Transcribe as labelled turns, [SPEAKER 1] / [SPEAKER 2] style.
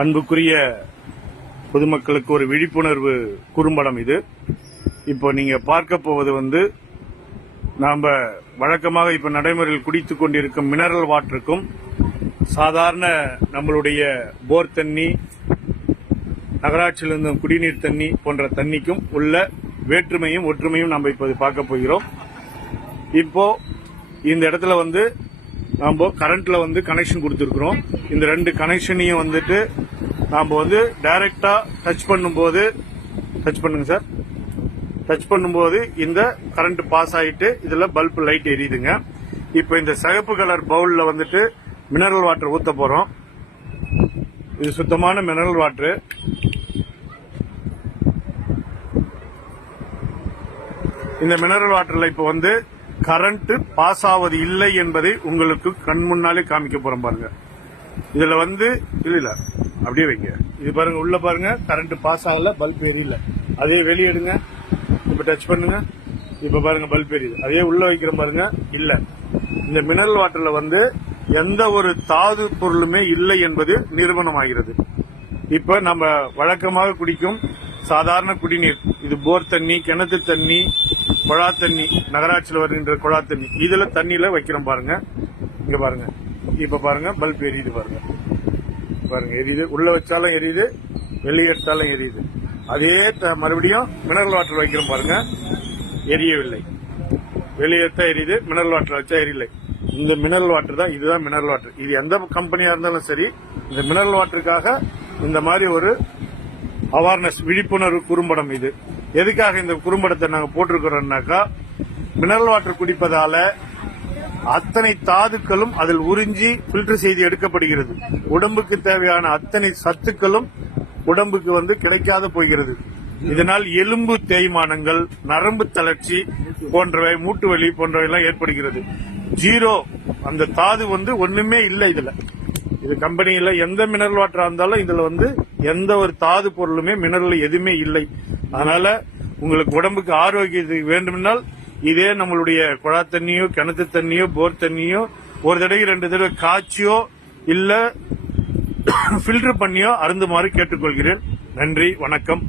[SPEAKER 1] அன்புக்குரிய பொதுமக்களுக்கு ஒரு விழிப்புணர்வு குறும்படம் இது. இப்போ நீங்க பார்க்க போவது வந்து நாம வழக்கமாக இப்ப நடைமுறையில் குடித்துக் கொண்டிருக்கும் மினரல் வாட்டருக்கும் சாதாரண நம்மளுடைய போர் தண்ணி நகராட்சியிலிருந்து குடிநீர் தண்ணி போன்ற தண்ணிக்கும் உள்ள வேற்றுமையும் ஒற்றுமையும் நம்ம இப்போது பார்க்க போகிறோம். இப்போ இந்த இடத்துல வந்து நம்ம கரண்ட்ல வந்து கனெக்ஷன் கொடுத்துருக்குறோம். இந்த ரெண்டு கனெக்ஷனையும் வந்துட்டு நாம் வந்து டைரக்டா டச் பண்ணும்போது டச் பண்ணுங்க சார். டச் பண்ணும்போது இந்த கரண்ட் பாஸ் ஆகிட்டு இதில் பல்ப் லைட் எரியுதுங்க. இப்போ இந்த சிகப்பு கலர் பவுலில் வந்துட்டு மினரல் வாட்டர் ஊத்த போகிறோம் இது சுத்தமான மினரல் வாட்டர் இந்த மினரல் வாட்டரில் இப்போ வந்து கரண்ட் பாஸ் ஆவது இல்லை என்பதை உங்களுக்கு கண் முன்னாலே காமிக்க போகிறோம் பாருங்கள் இதுல வந்து இல்ல இல்ல. அப்படியே வைங்க. இது பாருங்க உள்ள பாருங்க கரண்ட் பாஸ் ஆகல பல்ப் எரியல அதே வெளியே எடுங்க. இப்ப டச் பண்ணுங்க. இப்ப பாருங்க பல்ப் எரியுது அதே உள்ள வைக்கிற பாருங்க இல்ல. இந்த மினரல் வாட்டர்ல வந்து எந்த ஒரு தாது பொருளுமே இல்லை என்பது நிரூபணமாகிறது. இப்ப நம்ம வழக்கமாக குடிக்கும் சாதாரண குடிநீர் இது போர் தண்ணி கிணத்து தண்ணி குழா தண்ணி நகராட்சியில் வருகின்ற குழா தண்ணி இதுல தண்ணியில வைக்கிறோம் பாருங்க. இங்க பாருங்க. இப்ப பாருங்க பல்ப் எரியுது பாருங்க. பாருங்க எரியுது. உள்ள வச்சாலும் எரியுது வெளியே எடுத்தாலும் எரியுது. அதே த- மறுபடியும் மினரல் வாட்டர் வைக்கிறோம் பாருங்க. எரியவில்லை. வெளியே எடுத்தா எரியுது மினரல் வாட்டர் வச்சா எரியலை இந்த மினரல் வாட்டர் தான் இதுதான் மினரல் வாட்டர் இது எந்த கம்பெனியா இருந்தாலும் சரி இந்த மினரல் வாட்டருக்காக இந்த மாதிரி ஒரு அவேர்னஸ் விழிப்புணர்வு குறும்படம் இது. எதுக்காக இந்த குறும்படத்தை நாங்கள் போட்டிருக்கிறோம்னாக்கா மினரல் வாட்டர் குடிப்பதால அத்தனை தாதுக்களும் அதில் உறிஞ்சி ஃபில்டர் செய்து எடுக்கப்படுகிறது. உடம்புக்கு தேவையான அத்தனை சத்துக்களும் உடம்புக்கு வந்து கிடைக்காத போகிறது. இதனால் எலும்பு தேய்மானங்கள் நரம்பு தளர்ச்சி போன்றவை மூட்டு வலி போன்றவை எல்லாம் ஏற்படுகிறது. ஜீரோ அந்த தாது வந்து ஒண்ணுமே இல்லை இதுல. இது கம்பெனியில எந்த மினரல் வாட்டரா இருந்தாலும் இதுல வந்து எந்த ஒரு தாது பொருளுமே மினரல் எதுவுமே இல்லை. அதனால உங்களுக்கு உடம்புக்கு ஆரோக்கியத்துக்கு வேண்டுமென்றால் இதே நம்மளுடைய குழா தண்ணியோ கிணத்து தண்ணியோ போர் தண்ணியோ ஒரு தடவை ரெண்டு தடவை காய்ச்சியோ இல்ல ஃபில்டர் பண்ணியோ அருந்துமாறு கேட்டுக்கொள்கிறேன். நன்றி வணக்கம்.